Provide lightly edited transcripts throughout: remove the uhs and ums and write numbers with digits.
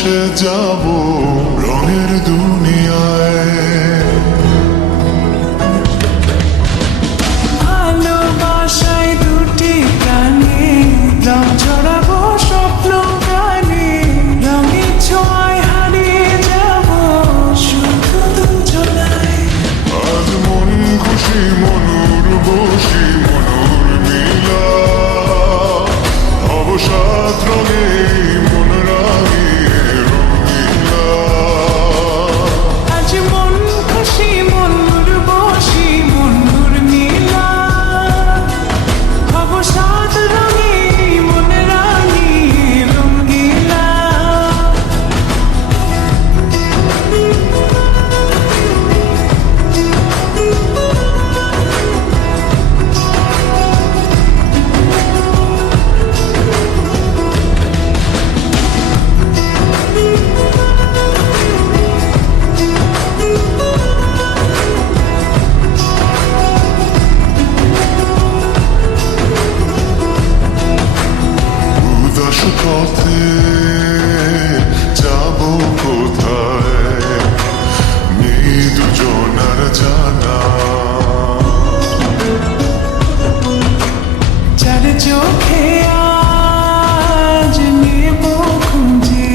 ভেসে যাব রঙের দুনিয়ায়। ভালোবাসায় দুটি প্রাণী রং ছড়াবো স্বপ্ন প্রাণী, রঙের ছোঁয়ায় হারিয়ে যাব শুধু দুজনায়। আজ মন খুশি মনুর বসি মনুর মিলা, অবসাদ রঙে মন রাঙিয়ে রঙিলা। আজ মন খুশি মনুর বসি মনুর নীলা, অবসাদ রঙে মন রাঙিয়ে রঙিলা। উদাস পথে যাব কোথায় নেই দুজনার জানা। চার চোখে আজ নেব খুঁজে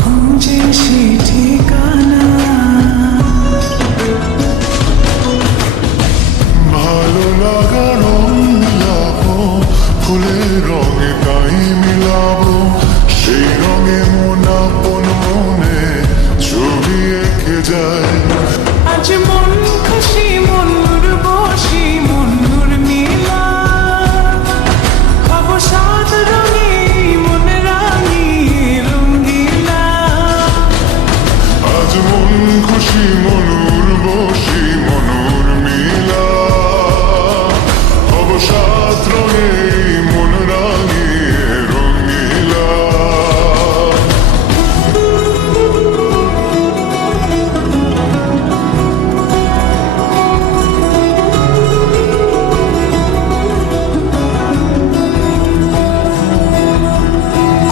খুঁজে সে ঠিকানা। ভালো লাগা রং মিলাবো ফুলের রঙে তাই মিলাবো, সেই রঙে মন আপন মনে ছবি এঁকে যায়। আজ মন খুশি মনুর বসি মনুর নীলা, অবসাদ রঙে মন রাঙিয়ে রঙিলা। আজ মন খুশি মনুর বসি মনুর মিলা, অবসাদ রঙে মন রাঙিয়ে রঙিলা।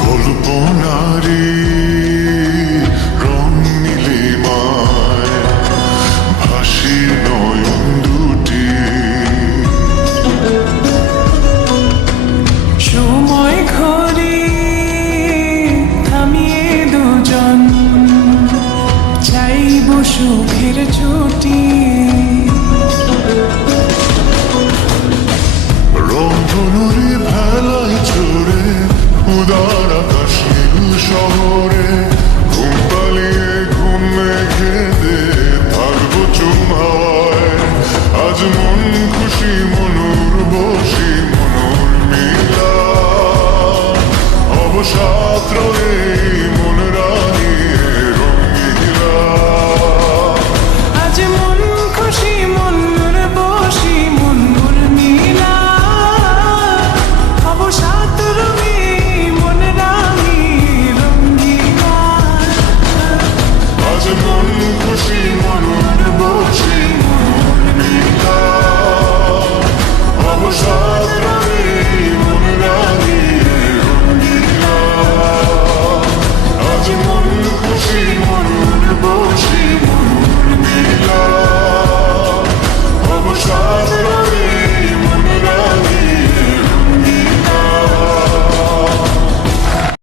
কল্পনারি রং নীলিমায় ভাসি নয়ন দুটি। সময় ঘরে থামিয়ে দুজন চাইব সুখের ছুটি।